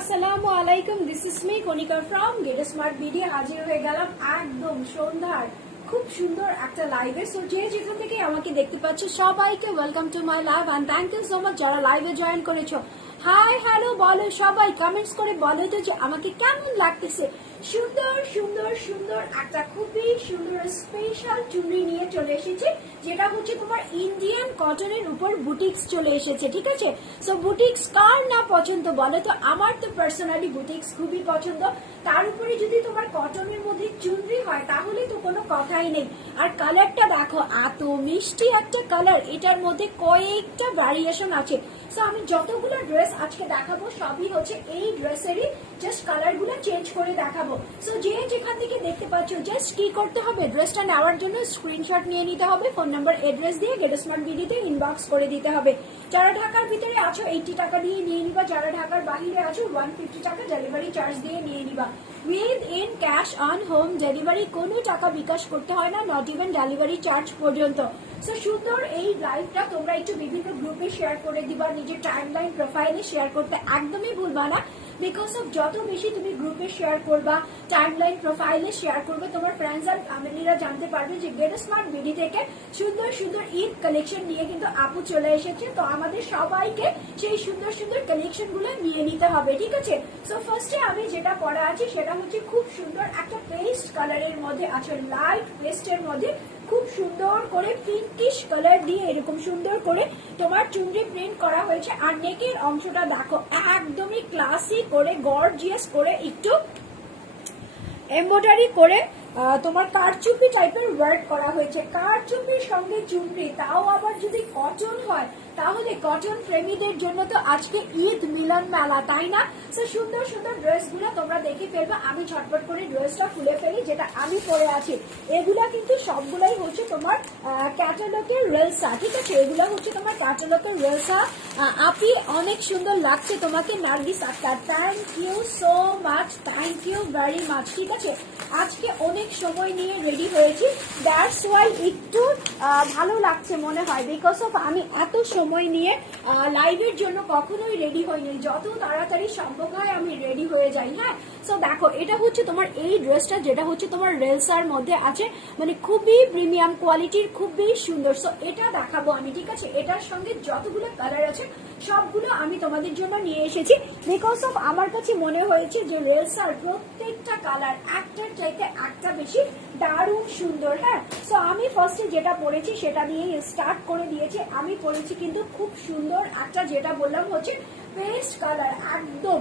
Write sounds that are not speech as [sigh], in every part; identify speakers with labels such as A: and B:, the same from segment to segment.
A: আসসালামু আলাইকুম this Konika from smart হাজির হয়ে গেলাম একদম খুব সুন্দর একটা লাইভে সো আমাকে দেখতে পাচ্ছ, সবাইকে welcome to my and you so much যারা লাইভে জয়েন হ্যালো বলো সবাই কমেন্টস করে তো যে আমাকে কেমন লাগতেছে। সুন্দর সুন্দর সুন্দর একটা খুবই সুন্দর স্পেশাল চুড়ি নিয়ে চলে এসেছি, যেটা হচ্ছে তোমার ইন্ডিয়ান কটনের উপর বুটিক্স চলে এসেছে, ঠিক আছে? সো বুটিক্স কার না পছন্দ বলো তো? আমার তো পার্সোনালি বুটিক্স খুবই পছন্দ। তার উপরে যদি তোমার কটনের মধ্যে চুনরি হয়, তাহলে তো কোনো কথাই নেই। আর কালারটা দেখো, এত মিষ্টি একটা কালার এটার মধ্যে কয়েকটা ভ্যারিয়েশন আছে। সো আমি যতগুলো ড্রেস আজকে দেখাবো, সবই হচ্ছে এই ড্রেসেরই জাস্ট কালারগুলো চেঞ্জ করে দেখাবো। সো যে যেখান থেকে দেখতে পাচ্ছ জাস্ট কি করতে হবে ড্রেসটা নেওয়ার জন্য স্ক্রিনশট নিয়ে নিতে হবে ফোন নাম্বার এড্রেস দিয়ে গেট স্মার্ট বিডিতে ইনবক্স করে দিতে হবে। যারা ঢাকার ভিতরে আছো এইটি টাকা দিয়ে নিয়ে নিবা। যারা ঢাকার বাহিরে আছো ওয়ান ফিফটি টাকা ডেলিভারি চার্জ দিয়ে নিয়ে নিবা। With in cash on home delivery কোনো টাকা বিকাশ করতে হয় না নট ইভেন ডেলিভারি চার্জ পর্যন্ত। সো সুন্দর এই লাইভটা তোমরা একটু বিভিন্ন গ্রুপে শেয়ার করে দিবা, নিজের টাইম লাইন প্রোফাইলে শেয়ার করতে একদমই ভুলবা না। বিকজ অফ যত বেশি তুমি গ্রুপে শেয়ার করবা টাইম লাইন প্রোফাইলে শেয়ার করবে, তোমার ফ্রেন্ডস আর ফ্যামিলিরা জানতে পারবে যে গেট স্মার্ট বিডি থেকে সুন্দর সুন্দর ঈদ কালেকশন নিয়ে কিন্তু আপু চলে এসেছে। তো আমাদের সবাইকে সেই সুন্দর সুন্দর কালেকশনগুলো নিয়ে নিতে হবে, ঠিক আছে? সো ফার্স্টে আমি যেটা পরা আছে, সেটা হচ্ছে খুব সুন্দর একটা পেস্ট কালারের মধ্যে আছে লাইট পেস্টের মধ্যে খুব সুন্দর করে পিঙ্কিশ কালার দিয়ে, এরকম সুন্দর করে তোমার চুনরি প্রিন্ট করা হয়েছে। আর নেকের অংশটা দেখো, একদমই ক্লাসি করে গর্জিয়াস করে, একটু এম্বয়ডারি করে তোমার কারচুপি টাইপের ওয়ার্ক করা হয়েছে। কারচুপির সঙ্গে চুনরি, তাও আবার যদি কটন হয় তাহলে কটন প্রেমীদের জন্য তো আজকে ঈদ মিলন মেলা, তাই না? সে সুন্দর সুন্দর ড্রেসগুলো তোমরা দেখে ফেলবে। আমি ঝটপট করে ড্রেসটা খুলে ফেলি, যেটা আমি পরে আছি। এগুলা কিন্তু সবগুলাই হচ্ছে তোমার ক্যাটালগের রেলসা, ঠিক আছে? এগুলা হচ্ছে তোমার ক্যাটালগের রেলসা। আপি অনেক সুন্দর লাগছে তোমাকে, Nargis Akter. Thank you so much thank you very much ঠিক আছে? আজকে অনেক সময় নিয়ে রেডি হয়েছি। দ্যাটস ওয়াই একটু ভালো লাগছে মনে হয় বিকজ অফ আমি এত সময় নিয়ে লাইভের জন্য কখনোই রেডি হইনি যত তাড়াতাড়ি সম্ভব হয় আমি রেডি হয়ে যাই হ্যাঁ? সো দেখো, এটা হচ্ছে তোমার এই ড্রেসটা যেটা হচ্ছে তোমার রেলসার মধ্যে আছে। মানে খুবই প্রিমিয়াম কোয়ালিটির খুবই সুন্দর। সো এটা দেখাবো আমি, ঠিক আছে? এটার সঙ্গে যতগুলো কালার আছে, সবগুলো আমি তোমাদের জন্য নিয়ে এসেছি। বিকজ অফ আমার কাছে মনে হয়েছে যে রেলসার প্রত্যেকটা কালার একটার চাইতে একটা বেশি দারুণ সুন্দর হ্যাঁ? সো আমি ফার্স্টে যেটা পরেছি সেটা নিয়েই স্টার্ট করে দিয়েছি। আমি পরেছি কিন্তু খুব সুন্দর। একটা যেটা বললাম হচ্ছে পেস্ট কালার একদম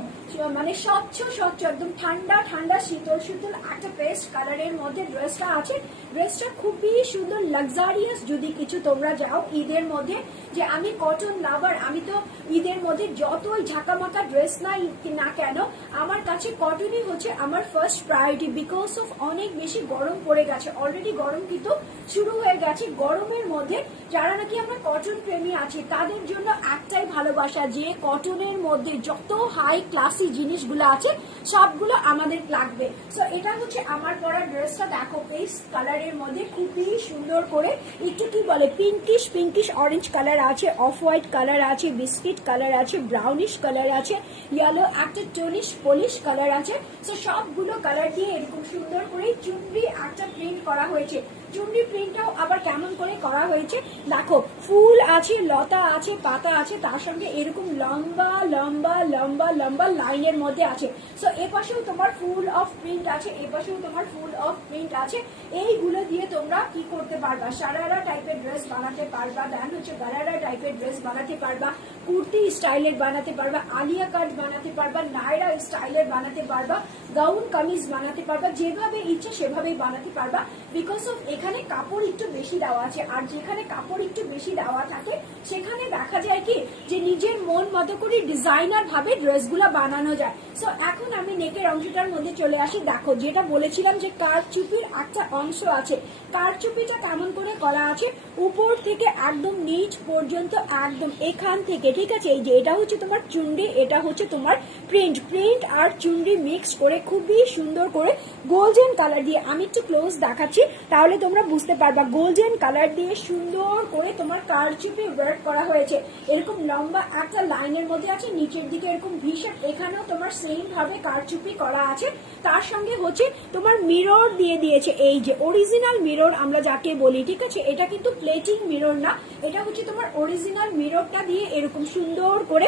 A: মানে স্বচ্ছ স্বচ্ছ, একদম ঠান্ডা ঠান্ডা, শীতল শীতল একটা পেস্ট কালারের মধ্যে ড্রেসটা আছে। ড্রেসটা খুবই সুন্দর লাক্সারিয়াস যদি কিছু তোমরা যাও ঈদের মধ্যে, যে আমি কটন লাভার আমি তো ঈদের মধ্যে যতই ঝাঁকামাকা ড্রেস নাই না কেন, আমার কাছে কটনই হচ্ছে আমার ফার্স্ট প্রায়োরিটি বিকজ অফ অনেক বেশি গরম পড়ে গেছে। অলরেডি গরম কিন্তু শুরু হয়ে গেছে। গরমের মধ্যে যারা নাকি আমরা কটন প্রেমী আছি, তাদের জন্য একটাই ভালোবাসা যে কটনের মধ্যে যত হাই ক্লাসি জিনিসগুলো আছে, সবগুলো আমাদের লাগবে। সো এটা হচ্ছে আমার পরা ড্রেসটা দেখো পেস্ট কালারের মধ্যে খুবই সুন্দর করে, একটু কি বলে পিঙ্কিশ পিঙ্কিশ অরেঞ্জ কালার আছে অফ হোয়াইট কালার আছে বিস্কিট কালার আছে ব্রাউনিশ কালার আছে ইয়েলো একটা টনিশ পলিশ কালার আছে। সো সবগুলো কালার দিয়ে এরকম সুন্দর করে চুনরি একটা প্রিন্ট করা হয়েছে। চুনরি প্রিন্টটাও আবার কেমন করে করা হয়েছে? দেখো, ফুল আছে, লতা আছে, পাতা আছে, তার সঙ্গে এরকম লম্বা লম্বা লম্বা লম্বা লাইনের মধ্যে আছে। সো এ পাশেও তোমার ফুল অফ প্রিন্ট আছে, এ পাশেও তোমার ফুল অফ প্রিন্ট আছে। এইগুলো দিয়ে তোমরা কি করতে পারবা? সারারা টাইপের ড্রেস বানাতে পারবা দেন হচ্ছে গারারা টাইপের ড্রেস বানাতে পারবা, কুর্তি স্টাইলের বানাতে পারবা, আলিয়া কাট বানাতে পারবা, নায়রা স্টাইলের বানাতে পারবা গাউন কামিজ বানাতে পারবা, যেভাবে ইচ্ছে সেভাবেই বানাতে পারবা বিকজ অফ এখানে কাপড় একটু বেশি দেওয়া আছে, আর যেখানে কাপড় একটু বেশি দেওয়া থাকে, সেখানে দেখা যায় কি যে নিজের মন মতো করে ডিজাইনার ভাবে ড্রেসগুলো বানানো যায়। সো এখন আমি নেকের অংশটার মধ্যে চলে আসি। দেখো, যেটা বলেছিলাম যে কার চুপির একটা অংশ আছে। কার চুপিটা কেমন করে করা আছে? উপর থেকে একদম নিচ পর্যন্ত একদম এখান থেকে, ঠিক আছে? এই যে এটা হচ্ছে তোমার চুন্ডি, এটা হচ্ছে তোমার প্রিন্ট প্রিন্ট আর চুন্ডি মিক্স করে খুবই সুন্দর করে গোল্ডেন কালার দিয়ে আমি একটু ক্লোজ দেখাচ্ছি, তাহলে তোমরা বুঝতে পারবা। গোল্ডেন কালার দিয়ে সুন্দর করে তোমার কারচুপি ওয়ার্ক করা হয়েছে। এরকম লম্বা একটা লাইনের মধ্যে আছে, নিচের দিকে এরকম ভীষণ এখানেও তোমার সেম ভাবে কারচুপি করা আছে। তার সঙ্গে হচ্ছে তোমার মিরর দিয়ে দিয়েছে। এই যে অরিজিনাল মিরর আমরা যাকে বলি, ঠিক আছে? এটা কিন্তু প্লেটিং মিরর না এটা হচ্ছে তোমার অরিজিনাল মিররটা দিয়ে এরকম সুন্দর করে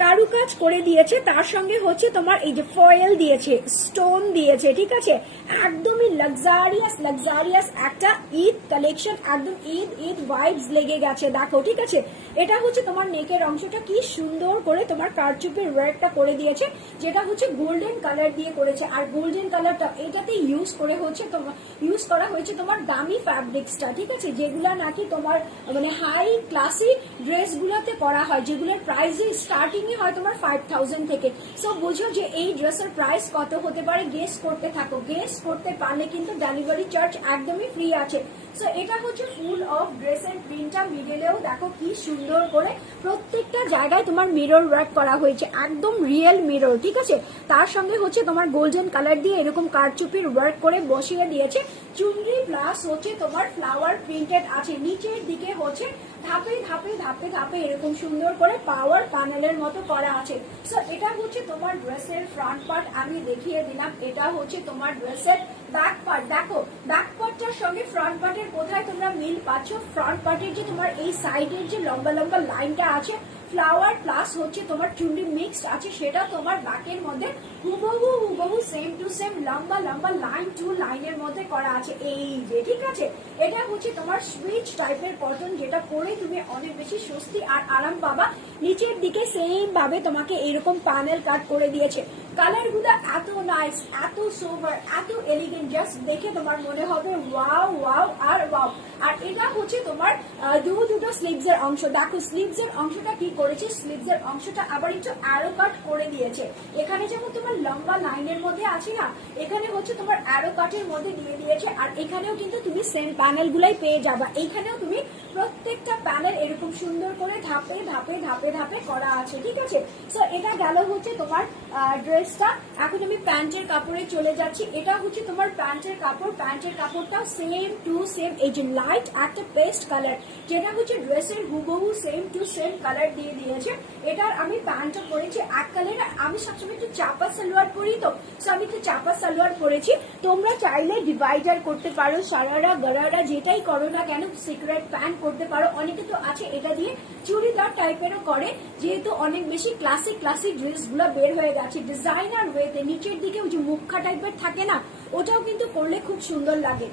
A: কারুকাজ করে দিয়েছে, তার সঙ্গে হচ্ছে তোমার এই যে ফয়েল দিয়েছে স্টোন দিয়েছে, ঠিক আছে? একদমই লাক্সারিয়াস লাক্সারিয়াস একটা ঈদ কালেকশন একদম ঈদ ঈদ ভাইবস লেগে গেছে, দেখো, ঠিক আছে? এটা হচ্ছে তোমার নেকের অংশটা কি সুন্দর করে তোমার কারচুপের ওয়ার্কটা করে দিয়েছে, যেটা হচ্ছে গোল্ডেন কালার দিয়ে করেছে। আর গোল্ডেন কালারটা এটাতে ইউজ করে হচ্ছে তোমার ইউজ করা হয়েছে তোমার দামি ফ্যাব্রিক্সটা ঠিক আছে? যেগুলা নাকি তোমার মানে হাই ক্লাসি ড্রেসগুলোতে করা হয়, যেগুলোর প্রাইস স্টার্টিং এ হয় তোমার ফাইভ থাউজেন্ড থেকে। সো বুঝো যে এই ড্রেসের প্রাইস কত হতে পারে? গেস করতে থাকো। গেস করতে পারলে কিন্তু ডেলিভারি চার্জ একদমই ফ্রি আছে। সো এটা হচ্ছে ফুল অফ ড্রেসের প্রিন্টটা মিডলেও দেখো কি সুন্দর করে প্রত্যেকটা জায়গায় তোমার মিরর ওয়ার্ক করা হয়েছে। একদম রিয়েল মিরর ঠিক আছে? তার সঙ্গে হচ্ছে তোমার গোল্ডেন কালার দিয়ে এরকম কারচুপির ওয়ার্ক করে বসিয়ে দিয়েছে। চুনরি প্লাস হচ্ছে তোমার ফ্লাওয়ার প্রিন্টেড আছে। নিচের দিকে হচ্ছে ধাপে ধাপে ধাপে ধাপে এরকম সুন্দর করে পাওয়ার প্যানেলের মতো করা আছে। সো এটা হচ্ছে তোমার ড্রেসের ফ্রন্ট পার্ট আমি দেখিয়ে দিলাম। এটা হচ্ছে তোমার ড্রেসের ব্যাক পার্ট দেখো ব্যাক পার্টটার সঙ্গে ফ্রন্ট পার্টের কোথায় তোমরা মিল পাচ্ছ? ফ্রন্ট পার্টের যে তোমার এই সাইডের যে লম্বা লম্বা লাইনটা আছে ফ্লাওয়ার প্লাস হচ্ছে তোমার চুন্ডি মিক্সড আছে, সেটা তোমার ব্যাকের মধ্যে হুবহু হুবহু সেম টু সেম লম্বা লম্বা লাইন টু লাইনের মধ্যে করা আছে। এই যে, ঠিক আছে? এটা হচ্ছে তোমার সুইচ টাইপের কটন যেটা পরে তুমি অনেক বেশি স্বস্তি আর আরাম পাবা। নিচের দিকে সেম ভাবে তোমাকে এইরকম প্যানেল কাট করে দিয়েছে। কালারগুলো এত নাইস এত সোভার এত এলিগেন্ট জাস্ট দেখে তোমার মনে হবে ওয়াও ওয়াও আর ওয়াও আর এটা হচ্ছে তোমার দু দুটো স্লিভস এর অংশ। দেখো স্লিভস এর অংশটা কি করেছে? স্লিভস এর অংশটা আবার একটু অ্যারো কাট করে দিয়েছে। এখানে যেমন তোমার লম্বা লাইনের মধ্যে আছে না, এখানে হচ্ছে তোমার অ্যারো কাটের মধ্যে দিয়ে দিয়েছে। আর এখানেও কিন্তু তুমি সেম প্যানেল গুলাই পেয়ে যাবা। এইখানেও তুমি প্রত্যেকটা প্যানেল এরকম সুন্দর করে ধাপে ধাপে ধাপে ধাপে করা আছে, ঠিক আছে? সো এটা গেল হচ্ছে তোমার ড্রেসটা এখন আমি প্যান্টের কাপড়ে চলে যাচ্ছি। এটা হচ্ছে তোমার প্যান্টের কাপড়। প্যান্টের কাপড়টা সেম টু সেম এই যে লাইট একটা পেস্ট কালার যেটা হচ্ছে ড্রেসের হুবহু সেম টু সেম কালার দিয়ে দিয়েছে। এটার আমি প্যান্টটা পরেছি এক কালার আমি সবসময় একটু চাপা সালোয়ার পরি তো সো আমি একটু চাপা সালোয়ার পরেছি। তোমরা চাইলে ডিভাইডার করতে পারো, সারারা, গরারা, যেটাই করো না কেন সিক্রেট প্যান্ট করতে পারো। অনেকে তো আছে এটা দিয়ে চুড়িদার টাইপেরও করে, যেহেতু অনেক বেশি ক্লাসিক ক্লাসিক ড্রেসগুলো বের হয়ে গেছে। ডিজাইনার ওয়েতে নিচের দিকে ওই যে মুখা টাইপের থাকে না, ওটাও কিন্তু করলে খুব সুন্দর লাগে।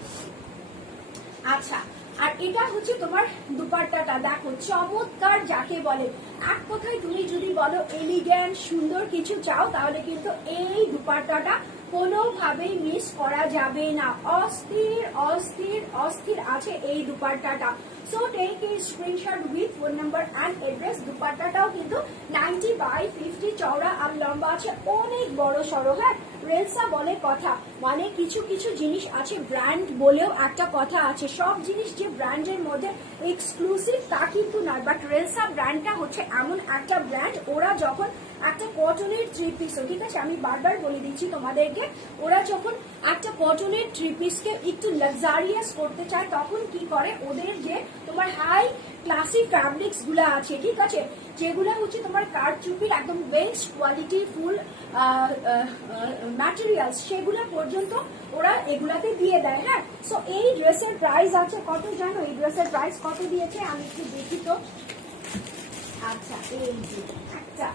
A: আচ্ছা আর এটা হচ্ছে তোমার দুপাট্টাটা। দেখো, চমৎকার যাকে বলে। এক কথায় তুমি যদি বলো এলিগ্যান্ট সুন্দর কিছু চাও, তাহলে কিন্তু এই দুপাট্টাটা কোনোভাবেই মিস করা যাবে না। অস্থির অস্থির অস্থির আছে এই দুপাট্টাটা। সো টেক এই screenshot with phone number and address দুপাট্টাটাও কিন্তু নাইনটি বাই ফিফটি চওড়া আর লম্বা আছে। অনেক বড় সড়ো হ্যাঁ? রেলসা বলে কথা। মানে কিছু কিছু জিনিস আছে ব্র্যান্ড বলেও একটা কথা আছে। সব জিনিস যে ব্র্যান্ডের মধ্যে এক্সক্লুসিভ তা কিন্তু নয়। বাট রেলসা ব্র্যান্ডটা হচ্ছে এমন একটা ব্র্যান্ড ওরা যখন একটা কটনের থ্রি পিসও ঠিক আছে? আমি বারবার বলে দিচ্ছি তোমাদেরকে, ওরা যখন একটা কটনের থ্রি পিসকে একটু লাক্সারিয়াস করতে চায়, তখন কি করে? ওদের যে তোমার হাই ক্লাসিক ফ্যাব্রিক্সগুলো আছে, ঠিক আছে? যেগুলো হচ্ছে তোমার কারচুপির একদম বেস্ট কোয়ালিটি ফুল ম্যাটেরিয়ালস সেগুলো পর্যন্ত ওরা এগুলাতে দিয়ে দেয় হ্যাঁ? সো এই ড্রেসের প্রাইস আছে কত জানো? এই ড্রেসের প্রাইস কত দিয়েছে? আমি একটু দেখি তো। আচ্ছা এই একটা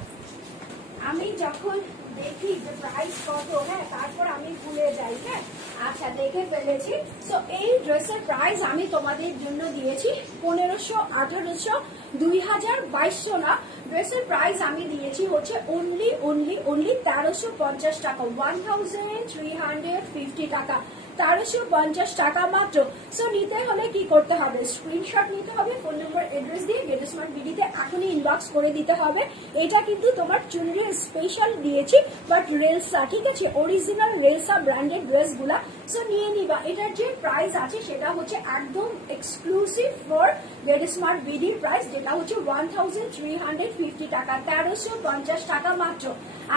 A: আমি যখন দেখি যে প্রাইস কত হ্যাঁ তারপর আমি ভুলে যাই হ্যাঁ আচ্ছা দেখে ফেলেছি। তো এই ড্রেসের প্রাইস আমি তোমাদের জন্য দিয়েছি পনেরোশো, আঠারোশো, দুই হাজার, বাইশশো না। ড্রেসের প্রাইস আমি দিয়েছি হচ্ছে অনলি অনলি অনলি তেরোশো পঞ্চাশ টাকা one thousand three hundred fifty টাকা। তেরোশো পঞ্চাশ টাকা মাত্র। সো নিতে হলে কি করতে হবে? স্ক্রিনশট নিতে হবে ফোন নম্বর অ্যাড্রেস দিয়ে গেট স্মার্ট বিডিতে এখনই ইনবক্স করে দিতে হবে। এটা কিন্তু তোমার চুনরির স্পেশাল দিয়েছি বাট রেলসা ঠিক আছে? অরিজিনাল রেলসা ব্র্যান্ডেড ড্রেসগুলা সো নিয়ে নিবা। এটার যে প্রাইস আছে, সেটা হচ্ছে একদম এক্সক্লুসিভ ফর গেট স্মার্ট বিডির প্রাইস যেটা হচ্ছে one thousand three hundred fifty টাকা, তেরোশো পঞ্চাশ টাকা মাত্র।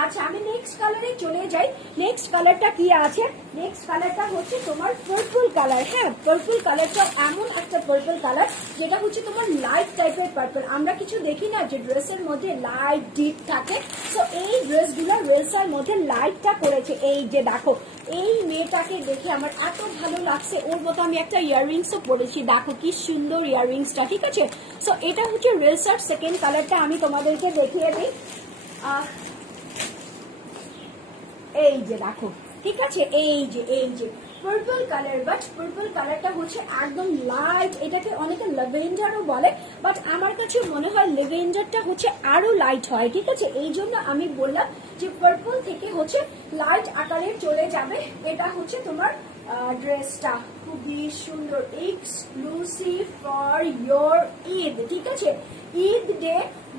A: আচ্ছা আমি নেক্সট কালারে চলে যাই। নেক্সট কালারটা কি আছে? নেক্সট কালারটা হচ্ছে তোমার পার্পল কালার হ্যাঁ পার্পল কালারটা এমন একটা পার্পল কালার যেটা হচ্ছে তোমার লাইট টাইপের পার্পল আমরা কিছু দেখি না যে ড্রেসের মধ্যে লাইট ডিপ থাকে। তো এই ড্রেসগুলো রেলসার মধ্যে লাইটটা করেছে। এই যে দেখো, এই মেয়েটাকে দেখে আমার এত ভালো লাগছে। ওর মতো আমি একটা ইয়াররিংসও পরেছি। দেখো কি সুন্দর ইয়াররিংসটা ঠিক আছে? সো এটা হচ্ছে রেলসার সেকেন্ড কালারটা আমি তোমাদেরকে দেখিয়ে দিই। এই যে দেখো, ঠিক আছে? এই যে এই যে। পার্পল কালার বাট পার্পল কালারটা হচ্ছে একদম লাইট এটাকে অনেকে লেভেন্ডারও বলে বাট আমার কাছে মনে হয় লেভেন্ডারটা হচ্ছে আরও লাইট হয়, ঠিক আছে? এই জন্য আমি বললাম যে পার্পল থেকে হচ্ছে লাইট আকারে চলে যাবে, এটা হচ্ছে তোমার ড্রেসটা খুবই সুন্দর এক্সক্লুসিভ ফর ইয়োর ঈদ, ঠিক আছে? Eid day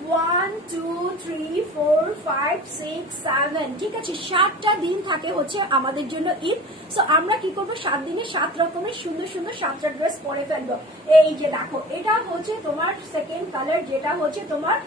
A: one two three four five six seven ঠিক আছে? সাতটা দিন থাকে হচ্ছে আমাদের জন্য ঈদ। সো আমরা কি করব? সাত দিনে সাত রকমের সুন্দর সুন্দর সাতটা ড্রেস পরে ফেলব। এই যে দেখো, এটা হচ্ছে তোমার সেকেন্ড কালার যেটা হচ্ছে তোমার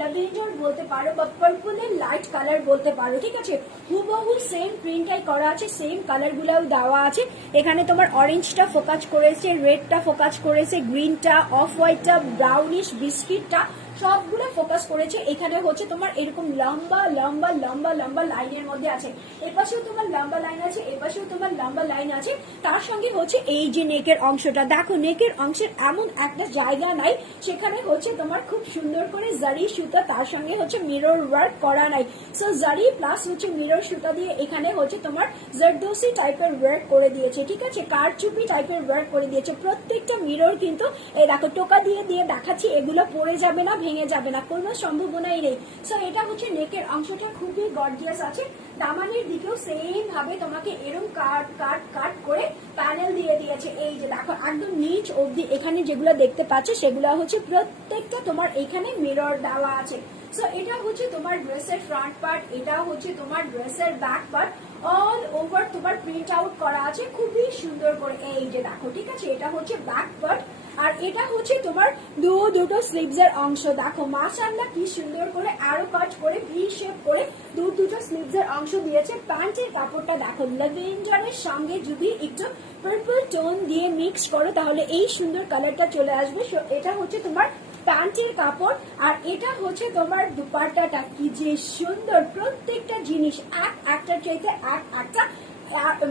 A: ল্যাভেন্ডার বলতে পারো বা পার্পলের লাইট কালার বলতে পারো, ঠিক আছে? হুবহু সেম প্রিন্টটাই করা আছে সেম কালার গুলাও দেওয়া আছে। এখানে তোমার অরেঞ্জটা ফোকাস করেছে রেডটা ফোকাস করেছে গ্রিনটা অফ হোয়াইটটা ব্রাউনিশ বিস্কিটটা cuenta সবগুলো ফোকাস করেছে। এখানে হচ্ছে তোমার এরকম লম্বা লম্বা লম্বা লম্বা লাইনের মধ্যে আছে। এপাশেও তোমার লম্বা লাইন আছে এপাশেও তোমার লম্বা লাইন আছে। তার সঙ্গে হচ্ছে এই যে নেকের অংশটা, দেখো নেকের অংশের এমন একটা জায়গা নাই, সেখানে হচ্ছে তোমার খুব সুন্দর করে জারি সুতা, তার সঙ্গে হচ্ছে মিরর ওয়ার্ক করা নাই। সো জারি প্লাস হচ্ছে মিরর সুতা দিয়ে এখানে হচ্ছে তোমার জারদোসি টাইপের ওয়ার্ক করে দিয়েছে, ঠিক আছে? কারচুপি টাইপের ওয়ার্ক করে দিয়েছে। প্রত্যেকটা মিরর কিন্তু, এই দেখো, টোকা দিয়ে দিয়ে দেখাচ্ছি, এগুলো পড়ে যাবে না ভেঙে যাবে না, কোনো সম্ভাবনাই নেই। সো এটা হচ্ছে নেকের অংশটা খুবই গর্জিয়াস আছে। দামানের দিকেও সেম ভাবে তোমাকে এরকম কাট কাট কাট করে প্যানেল দিয়ে দিয়েছে। এই যে দেখো, একদম নিচ অবধি এখানে যেগুলো দেখতে পাচ্ছ, সেগুলো হচ্ছে প্রত্যেকটা তোমার এখানে মিরর দেওয়া আছে। সো এটা হচ্ছে তোমার ড্রেসের ফ্রন্ট পার্ট এটা হচ্ছে তোমার ড্রেসের ব্যাক পার্ট অল ওভার তোমার প্রিন্ট আউট করা আছে। খুবই সুন্দর করে। এই যে দেখো, ঠিক আছে? এটা হচ্ছে ব্যাক পার্ট আর এটা হচ্ছে তোমার দু দুটো স্লিভস এর অংশ। দেখো, মাশাআল্লাহ কি সুন্দর করে আরও কাট করে ভি শেপ করে দু দুটো স্লিভস এর অংশ দিয়েছে। প্যান্টের কাপড়টা দেখো ল্যাভেন্ডারের সঙ্গে যদি একটু পার্পল টোন দিয়ে মিক্স করো, তাহলে এই সুন্দর কালারটা চলে আসবে। এটা হচ্ছে তোমার প্যান্টের কাপড়, আর এটা হচ্ছে তোমার দুপাট্টাটা। কি যে সুন্দর প্রত্যেকটা জিনিস, এক একটা চাইতে এক একটা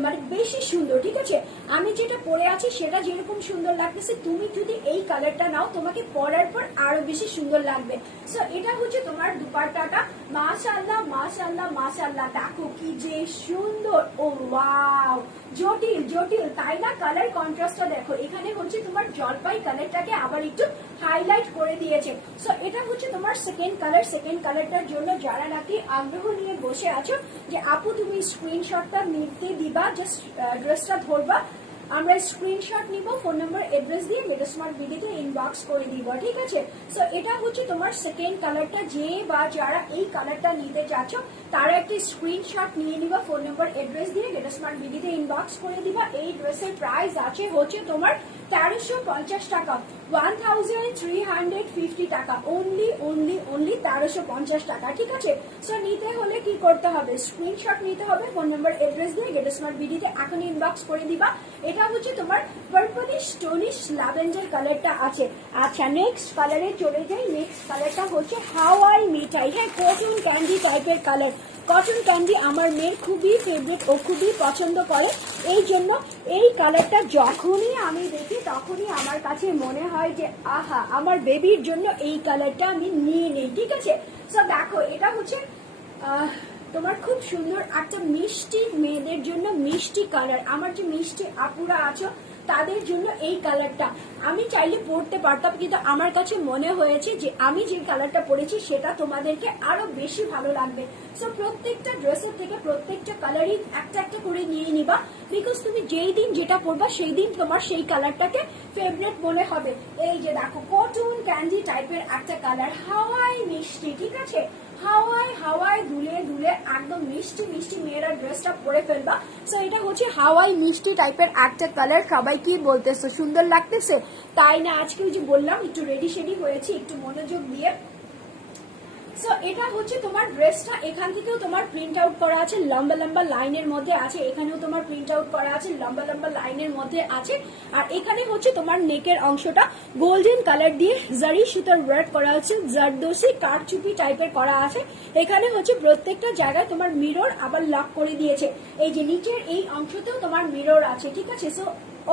A: মানে বেশি সুন্দর, ঠিক আছে? আমি যেটা পরে আছি সেটা যেরকম সুন্দর লাগতেছে, তুমি যদি এই কালারটা নাও, তোমাকে পরার পর আরও বেশি সুন্দর লাগবে। সো এটা হচ্ছে তোমার দুপাট্টাটা। মাশাল্লাহ মাশাল্লাহ মাশাল্লাহ দেখো কি যে সুন্দর। ও ওয়াও জটিল জটিল। তাই না? কালার কন্ট্রাস্টটা দেখো। এখানে হচ্ছে তোমার জলপাই কালারটাকে আবার একটু হাইলাইট করে দিয়েছে। সো এটা হচ্ছে তোমার সেকেন্ড কালার সেকেন্ড কালারটার জন্য যারা নাকি আগ্রহ নিয়ে বসে আছো, যে আপু তুমি স্ক্রিনশটটা নিতে দিবা জাস্ট ড্রেসটা ধরবা আমরা স্ক্রিনশট নিব ফোন নাম্বার অ্যাড্রেস দিয়ে মেগা স্মার্ট ভিডিওতে ইনবক্স করে দিব, ঠিক আছে? সো এটা হচ্ছে তোমার সেকেন্ড কালারটা যে বা যারা এই কালারটা নিতে চাচ্ছ, তারা একটি স্ক্রিনশট নিয়ে নিবা ফোন নাম্বার অ্যাড্রেস দিয়ে মেগা স্মার্ট ভিডিওতে ইনবক্স করে দিবা। এই ড্রেসের প্রাইস আছে হচ্ছে তোমার তেরোশো পঞ্চাশ টাকা। One thousand three hundred fifty টাকা। অনলি অনলি অনলি তেরোশো পঞ্চাশ টাকা। ঠিক আছে? সো নিতে হলে কি করতে হবে? স্ক্রিনশট নিতে হবে ফোন নাম্বার অ্যাড্রেস দিয়ে গেট স্মার্ট ভিডিওতে এখন ইনবক্স করে দিবা। এটা হচ্ছে তোমার পার্পলিশ স্টোনিশ ল্যাভেন্ডার কালারটা আছে। আচ্ছা নেক্সট কালারে চলে যাই। নেক্সট কালারটা হচ্ছে হাওয়াই মিঠাই হ্যাঁ কটন ক্যান্ডি টাইপের কালার কটন ক্যান্ডি আমার মেয়ের খুবই ফেভারিট ও খুবই পছন্দ করে। এই জন্য এই কালারটা যখনই আমি দেখি, তখনই আমার কাছে মনে হয় যে, আহা, আমার বেবির জন্য এই কালারটা আমি নিয়ে নিই। ঠিক আছে? সো দেখো, এটা হচ্ছে তোমার খুব সুন্দর একটা মিষ্টি মেয়েদের জন্য মিষ্টি কালার আমার যে মিষ্টি আপুরা আছো তাদের জন্য এই কালারটা আমি চাইলে পরতে পারতাম, কিন্তু আমার কাছে মনে হয়েছে যে আমি যে কালারটা পরেছি সেটা তোমাদেরকে আরও বেশি ভালো লাগবে। সো প্রত্যেকটা ড্রেসের থেকে প্রত্যেকটা কালারই একটা একটা করে নিয়ে নিবা বিকজ তুমি যেই দিন যেটা পরবা, সেই দিন তোমার সেই কালারটাকে ফেভারেট মনে হবে। এই যে দেখো কটন ক্যান্ডি টাইপের একটা কালার হাওয়াই মিষ্টি, ঠিক আছে? হাওয়াই হাওয়াই দুলে দুলে একদম মিষ্টি মিষ্টি মেয়েরা ড্রেসটা পরে ফেলবা। সো এটা হচ্ছে হাওয়াই মিষ্টি টাইপের একটা কালার সবাই কি বলতেছে? সুন্দর লাগতেছে? তাই না? আজকে ওই যে বললাম, একটু রেডি শেডি হয়েছি, একটু মনোযোগ দিয়ে। সো এটা হচ্ছে তোমার ড্রেসটা এখান থেকেও তোমার প্রিন্ট আউট করা আছে, লম্বা লম্বা লাইনের মধ্যে আছে। এখানেও তোমার প্রিন্ট আউট করা আছে, লম্বা লম্বা লাইনের মধ্যে আছে। আর এখানে হচ্ছে তোমার নেকের অংশটা। গোল্ডেন কালার দিয়ে জারি সুতার ওয়ার্ক করা আছে জারদোসি কারচুপি টাইপের করা আছে। এখানে হচ্ছে প্রত্যেকটা জায়গায় তোমার মিরর আবার লক করে দিয়েছে। এই যে নিচের এই অংশতেও তোমার মিরর আছে, ঠিক আছে? সো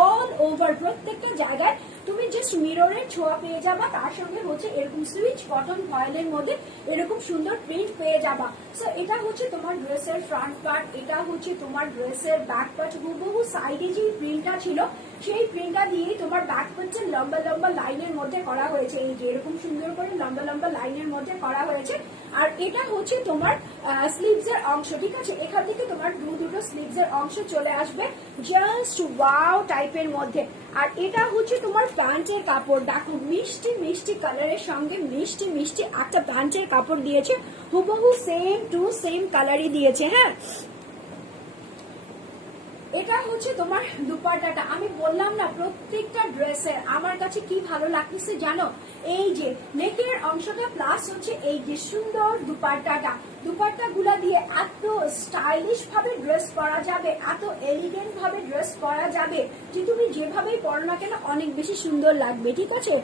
A: অল ওভার প্রত্যেকটা জায়গায়। তুমি জাস্ট মিররের ছোঁয়া পেয়ে যাবা, তার সঙ্গে হচ্ছে এরকম সুইচ কটন ফয়েলের মধ্যে এরকম সুন্দর প্রিন্ট পেয়ে যাবা। সো এটা হচ্ছে তোমার ড্রেসের ফ্রন্ট পার্ট এটা হচ্ছে তোমার ড্রেসের ব্যাক পার্ট হুবহু সাইডে যে প্রিন্টটা ছিল সেই প্রিন্টটা দিয়েই তোমার ব্যাক পার্টটা লম্বা লম্বা লাইনের মধ্যে করা হয়েছে। এই যে এরকম সুন্দর করে লম্বা লম্বা লাইনের মধ্যে করা হয়েছে। আর এটা হচ্ছে তোমার স্লিভস এর অংশ, ঠিক আছে? এখান থেকে তোমার দু দুটো স্লিভস এর অংশ চলে আসবে জাস্ট ওয়াও টাইপের মধ্যে। আর এটা হচ্ছে তোমার প্যান্টের কাপড়। দেখো, মিষ্টি মিষ্টি কালারের সঙ্গে মিষ্টি মিষ্টি একটা প্যান্টের কাপড় দিয়েছে। হুবহু সেম টু সেম কালারই দিয়েছে হ্যাঁ? এটা হচ্ছে তোমার দুপাট্টাটা আমি বললাম না, প্রত্যেকটা ড্রেসের আমার কাছে কি ভালো লাগতেছে জানো? এই যে, নেকের অংশটা প্লাস হচ্ছে এই যে সুন্দর দুপাট্টাটা দুপাট্টা গুলা দিয়ে এত স্টাইলিশ ভাবে ড্রেস পরা যাবে, এত এলিগেন্ট ভাবে ড্রেস পরা যাবে যে তুমি যেভাবেই পরো না কেন অনেক বেশি সুন্দর লাগবে, ঠিক আছে?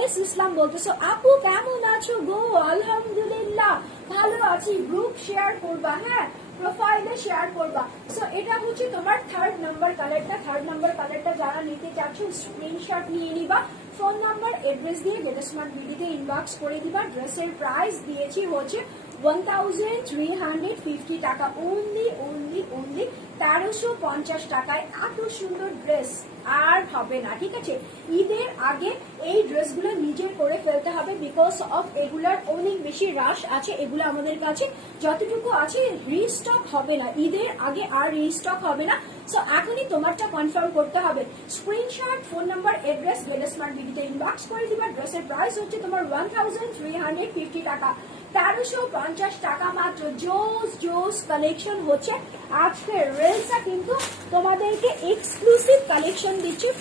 A: এস ইসলাম বলতেছো, আপু, কেমন আছো গো? আলহামদুলিল্লাহ, ভালো আছি। গ্রুপ শেয়ার করবা হ্যাঁ? প্রোফাইলে শেয়ার করবা। সো এটা হচ্ছে তোমার থার্ড নাম্বার কালারটা থার্ড নাম্বার কালারটা যারা নিতে চাচ্ছ স্ক্রিনশট নিয়ে নিবা। ফোন নাম্বার এড্রেস দিয়ে যেটা স্মার্ট বিডিতে ইনবক্স করে দিবা। ড্রেসের প্রাইস দিয়েছি হচ্ছে one thousand three hundred fifty টাকা অনলি অনলি অনলি তেরোশো পঞ্চাশ টাকায় এত সুন্দর ড্রেস আর হবে না, ঠিক আছে? ঈদের আগে এই ড্রেসগুলো নিজের করে ফেলতে হবে বিকজ অফ এগুলার অনেক বেশি রাশ আছে, এগুলো আমাদের কাছে যতটুকু আছে রিস্টক হবে না, ঈদের আগে আর রিস্টক হবে না। সো এখনই তোমারটা কনফার্ম করতে হবে। স্ক্রিনশট ফোন নাম্বার এড্রেস গেলে স্মার্ট বিডিতে ইনবক্স করে দিবা ড্রেসের প্রাইস হচ্ছে তোমার one thousand three hundred fifty টাকা। এক্সক্লুসিভ কালেকশন দিচ্ছে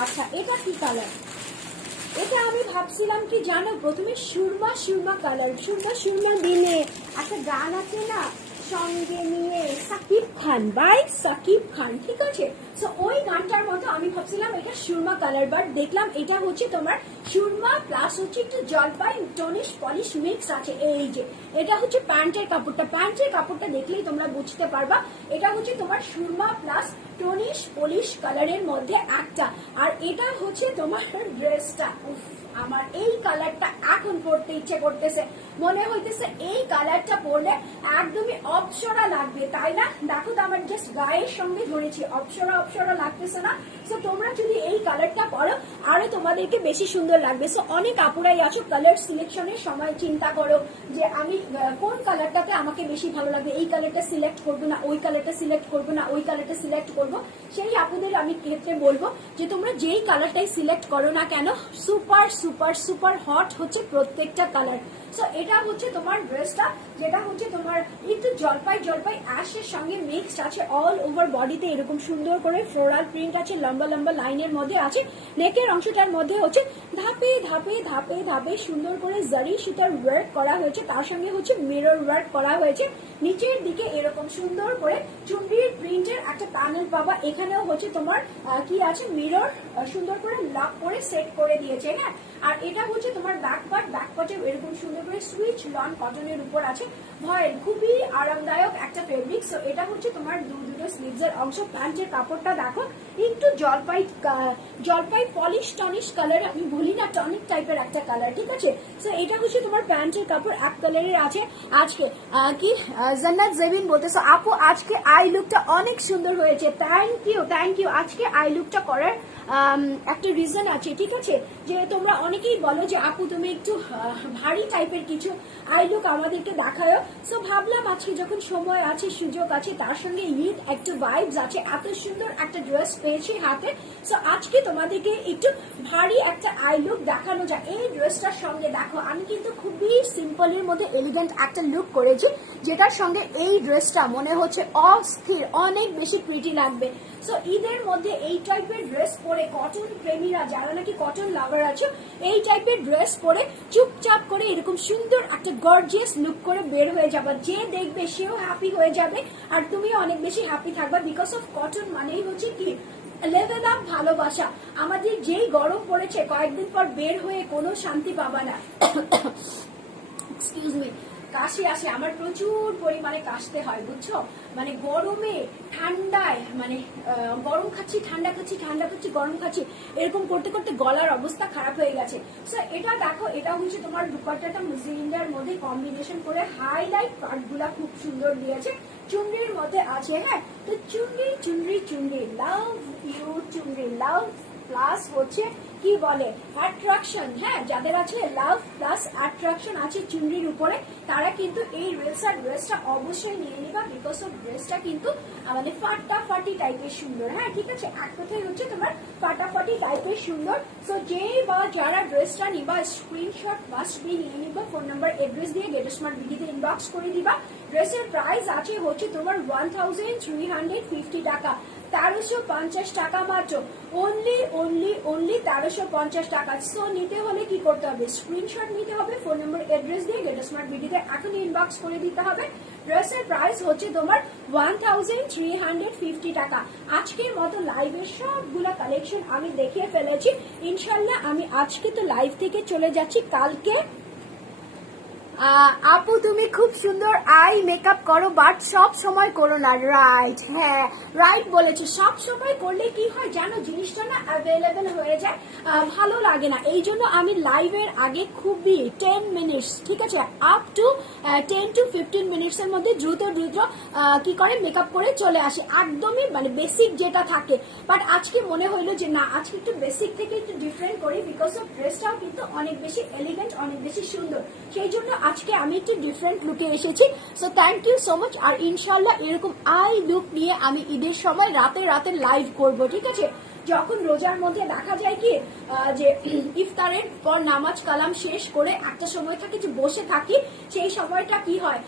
A: আচ্ছা এটা কি কালার এটা আমি ভাবছিলাম কি জানো? প্রথমে সুরমা সুরমা কালার সুরমা সুরমা দিলে। একটা গান আছে না? সঙ্গে নিয়ে সাকিব খান বাই সাকিব খান, ঠিক আছে? সো ওই গানটার মতো আমি ভাবছিলাম এটা সুরমা কালার বাট দেখলাম এটা হচ্ছে তোমার সুরমা প্লাস হচ্ছে একটু জলপাই টনিশ পলিশ মিক্স আছে। এই যে, এটা হচ্ছে প্যান্টের কাপড়টা। প্যান্টের কাপড়টা দেখলেই তোমরা বুঝতে পারবা, এটা হচ্ছে তোমার সুরমা প্লাস টনিশ পলিশ কালারের মধ্যে একটা। আর এটা হচ্ছে তোমার ড্রেসটা আমার এই কালারটা এখন পরতে ইচ্ছে করতেছে। মনে হইতেছে এই কালারটা পরলে একদমই অপসরা লাগবে, তাই না? দেখো তো, আমার জাস্ট গায়ের সঙ্গে ধরেছি, অপসরা অপসরা লাগতেছে না। সো তোমরা যদি এই কালারটা পরো আরও তোমাদেরকে বেশি সুন্দর লাগবে। সো অনেক আপুরাই আছো কালার সিলেকশনের সময় চিন্তা করো যে আমি কোন কালারটাতে আমাকে বেশি ভালো লাগবে। এই কালারটা সিলেক্ট করব না, ওই কালারটা সিলেক্ট করব না, ওই কালারটা সিলেক্ট করব। সেই আপুদের আমি ক্ষেত্রে বলব যে, তোমরা যেই কালারটাই সিলেক্ট করো না কেন সুপার সুপার সুপার হট হচ্ছে প্রত্যেকটা কালার সো এটা হচ্ছে তোমার ড্রেসটা যেটা হচ্ছে তোমার একটু জলপাই জলপাই অ্যাশের সঙ্গে মিক্সড আছে অল ওভার বডিতে এরকম সুন্দর করে ফ্লোরাল প্রিন্ট আছে, লম্বা লম্বা লাইনের মধ্যে আছে। নেকের অংশটার মধ্যে হচ্ছে ধাপে ধাপে ধাপে ধাপে সুন্দর করে জারি সুতার ওয়ার্ক করা হয়েছে। তার সঙ্গে হচ্ছে মিরর ওয়ার্ক করা হয়েছে। নিচের দিকে এরকম সুন্দর করে চুনরির প্রিন্টের একটা প্যানেল পাবা। এখানেও হচ্ছে তোমার কি আছে? মিরর সুন্দর করে লক করে সেট করে দিয়েছে হ্যাঁ? আর এটা হচ্ছে তোমার ব্যাক পার্ট ব্যাক পার্টে এরকম সুন্দর করে সুইচ লন কটনের উপর আছে। ভয়েল খুবই আরামদায়ক একটা ফেব্রিক সো এটা হচ্ছে তোমার দু দুটো স্লিভস এর অংশ। প্যান্টের কাপড়টা দেখো, একটু জলপাই জলপাই পলিশ টনিশ কালার আমি বলি না টনিক টাইপের একটা কালার ঠিক আছে? সো এটা হচ্ছে তোমার প্যান্টের কাপড়, এক কালারের আছে। আজকে কি জান্নাত জেবিন বলতেছো আপু, আজকে আই লুকটা অনেক সুন্দর হয়েছে। থ্যাংক ইউ থ্যাংক ইউ আজকে আই লুকটা করার একটা রিজন আছে, ঠিক আছে? যে তোমরা অনেকেই বলো যে আপু, তুমি একটু ভারী টাইপের কিছু আই লুক আমাদেরকে দেখায়। সো ভাবলাম আজকে যখন সময় আছে, সুযোগ আছে, তার সঙ্গে ঈদ একটু ভাইবস আছে, এত সুন্দর একটা ড্রেস পেয়েছি হাতে। সো আজকে তোমাদেরকে একটু ভারী একটা আই লুক দেখানো যায় এই ড্রেসটার সঙ্গে দেখো, আমি কিন্তু খুবই সিম্পলের মধ্যে এলিগেন্ট একটা লুক করেছি, যেটার সঙ্গে এই ড্রেসটা মনে হচ্ছে অস্থির, অনেক বেশি প্রিটি লাগবে। সো ঈদের মধ্যে এই টাইপের ড্রেস পরে কটন প্রেমীরা, যারা নাকি কটন লাভার আছে, এই টাইপের ড্রেস পরে চুপচাপ করে এরকম সুন্দর একটা গর্জিয়াস লুক করে বের হয়ে যাবে। যে দেখবে সেও হ্যাপি হয়ে যাবে আর তুমিও অনেক বেশি হ্যাপি থাকবে বিকজ অফ কটন মানেই হচ্ছে কি? লেভেল আপ ভালোবাসা। আমাদের যেই গরম পড়েছে, কয়েকদিন পর বের হয়ে কোনো শান্তি পাবা না। [coughs] এক্সকিউজ মি কাশি আসে, আমার প্রচুর পরিমাণে কাশতে হয়, বুঝছ? মানে গরমে ঠান্ডায় মানে গরম খাচ্ছি, ঠান্ডা খাচ্ছি ঠান্ডা খাচ্ছি, গরম খাচ্ছি, এরকম করতে করতে গলার অবস্থা খারাপ হয়ে গেছে। সো এটা দেখো, এটা হচ্ছে তোমার দুপাট্টাটা মুসলিমদের মধ্যে কম্বিনেশন করে হাইলাইট পার্টগুলা খুব সুন্দর দিয়েছে। চুনরির মধ্যে আছে হ্যাঁ? তো চুনরি চুনরি চুনরি লাভ ইউ চুনরি লাভ প্লাস হচ্ছে কি বলে? অ্যাট্রাকশন হ্যাঁ যাদের আছে লাভ প্লাস অ্যাট্রাকশন আছে চুনরির উপরে, তারা কিন্তু এই রেলসার ড্রেসটা অবশ্যই নিয়ে নিবা বিকজ অফ ড্রেসটা কিন্তু আমাদের ফাটাফাটি টাইপের সুন্দর। হ্যাঁ ঠিক আছে? এক কথাই হচ্ছে তোমার ফাটাফাটি টাইপের সুন্দর। সো যে বা যারা ড্রেসটা নিবা স্ক্রিনশট মাস্ট বি নিয়ে নিবা ফোন নাম্বার এড্রেস দিয়ে গেট স্মার্ট ইনবক্স করে দিবা। ড্রেসের প্রাইস আছে হচ্ছে তোমার ওয়ান থ্রি হান্ড্রেড ফিফটি টাকা। তেরোশো পঞ্চাশ টাকা মাত্র। অনলি অনলি অনলি তেরোশো পঞ্চাশ টাকা। সো নিতে হলে কি করতে হবে? স্ক্রিনশট নিতে হবে ফোন নম্বর এড্রেস দিয়ে গেট স্মার্ট বিডিতে এখন ইনবক্স করে দিতে হবে। ড্রেসের প্রাইস হচ্ছে তোমার ওয়ান থ্রি হান্ড্রেড ফিফটি টাকা। আজকের মতো লাইভের সবগুলো কালেকশন আমি দেখিয়ে ফেলেছি। ইনশাল্লাহ আমি আজকে তো লাইভ থেকে চলে যাচ্ছি। কালকে আপু, তুমি খুব সুন্দর আই মেকআপ করো বাট সব সময় করো না রাইট হ্যাঁ রাইট বলেছ। সব সময় করলে কি হয় জানো? জিনিসটা না অ্যাভেলেবেল হয়ে যায় ভালো লাগে না। এই জন্য আমি লাইভের আগে খুবই টেন মিনিটস ঠিক আছে? Up to ten to fifteen minutes এর মধ্যে দ্রুত দ্রুত কি করে? মেকআপ করে চলে আসে। একদমই মানে বেসিক যেটা থাকে। বাট আজকে মনে হইল যে না, আজকে একটু বেসিক থেকে একটু ডিফারেন্ট করি বিকজ অফ ড্রেসটাও কিন্তু অনেক বেশি এলিগেন্ট অনেক বেশি সুন্দর। সেই জন্য আজকে আমি একটি ডিফারেন্ট লুকে এসেছি। So thank you so much আর ইনশাল্লাহ এরকম আই লুক নিয়ে আমি ঈদের সময় রাতে রাতে লাইভ করব, ঠিক আছে? যখন রোজার মধ্যে দেখা যায় কি যে ইফতারের পর নামাজ কালাম শেষ করে একটা সময় থাকে যে বসে থাকি, সেই সময়টা কি হয়?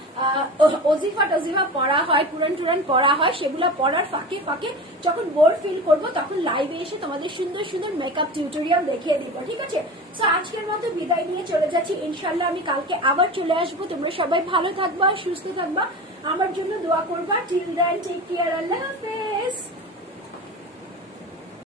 A: অজিফা টজিফা পড়া হয়, কুরআন টুরান পড়া হয়, সেগুলো পড়ার ফাঁকে ফাঁকে যখন বোর ফিল করব, তখন লাইভে এসে তোমাদের সুন্দর সুন্দর মেকআপ টিউটোরিয়াল দেখিয়ে দিব, ঠিক আছে? তো আজকের মতো বিদায় নিয়ে চলে যাচ্ছি। ইনশাল্লাহ আমি কালকে আবার চলে আসব। তোমরা সবাই ভালো থাকবা, সুস্থ থাকবা। আমার জন্য দোয়া করবা। টিল দেন টেক কেয়ার আল্লাহ হাফেজ